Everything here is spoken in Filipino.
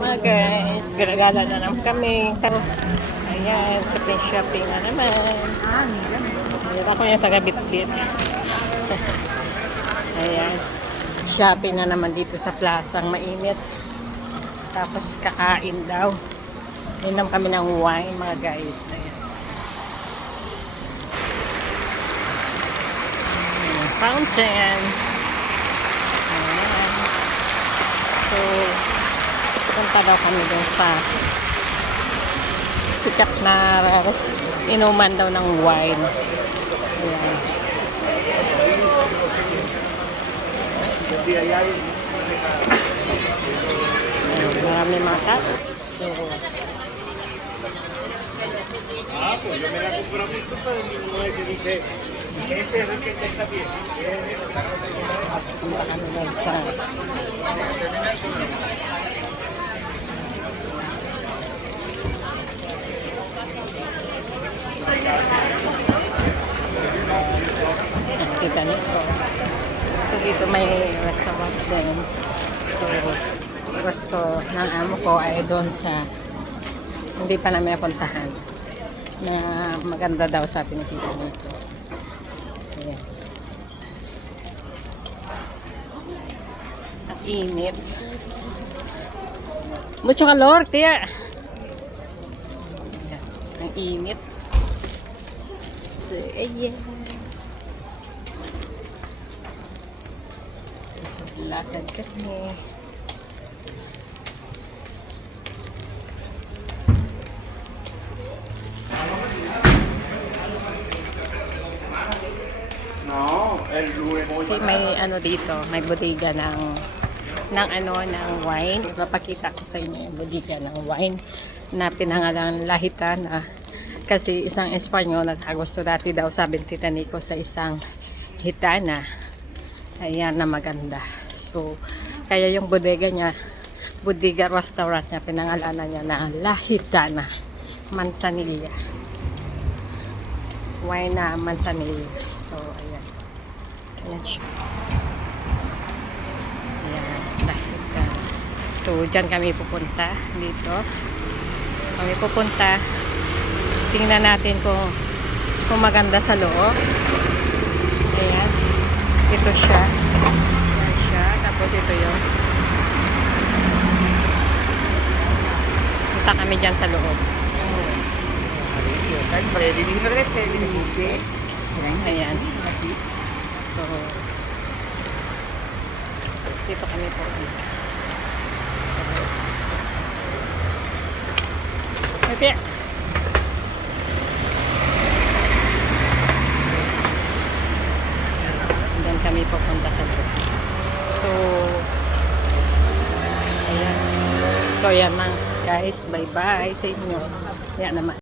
Mga guys, gala-gala na naman kami. Ayan, shopping-shopping na naman. Ayan ako yung taga-bitbit. Ayan. Shopping na naman dito sa plaza, ang mainit. Tapos kakain daw. Inom kami ng wine, mga guys. Ayan, Fountain. Ayan. So, punta daw kami dun sa sikat na inuman daw ng wine. Ayan. Ayan, marami mga tao. So, Ah, pues yo me la compro a mi culpa de mi mujer que dice, este es el que te está bien. punta kami dun sa Kita nito. So, dito may restaurant din. So, gusto ng amo ko ay doon sa hindi pa namin napuntahan na maganda daw sabi ni Tita nito. Ayan. Ang init. Mucho calor, tia. Ayan. Ang init. So, ayan. Lakad kami. Kasi may ano dito, may bodega ng ng ano ng wine. Ipapakita ko sa inyo yung bodega ng wine na pinangalan Lahitana. Kasi isang Espanyol nagkagusto dati daw sabi ni Tita Nico sa isang hitana. Ayan na maganda. So, kaya yung bodega niya, bodega restaurant niya, pinangalanan niya na Lahitana Manzanilla. Wine na Manzanilla. So, ayan. Ayan siya. Ayan, nakita. So, dyan kami pupunta. Dito. Kami pupunta. Tingnan natin kung kung maganda sa loob. Ayan. Ito siya. Ayan siya. Tapos ito yung punta kami dyan sa loob. Ayan. So, dito kami po. Okay. Diyan kami pupunta sa loob. So, ayan. So, ayan na guys. Bye-bye sa inyo. Ayan naman.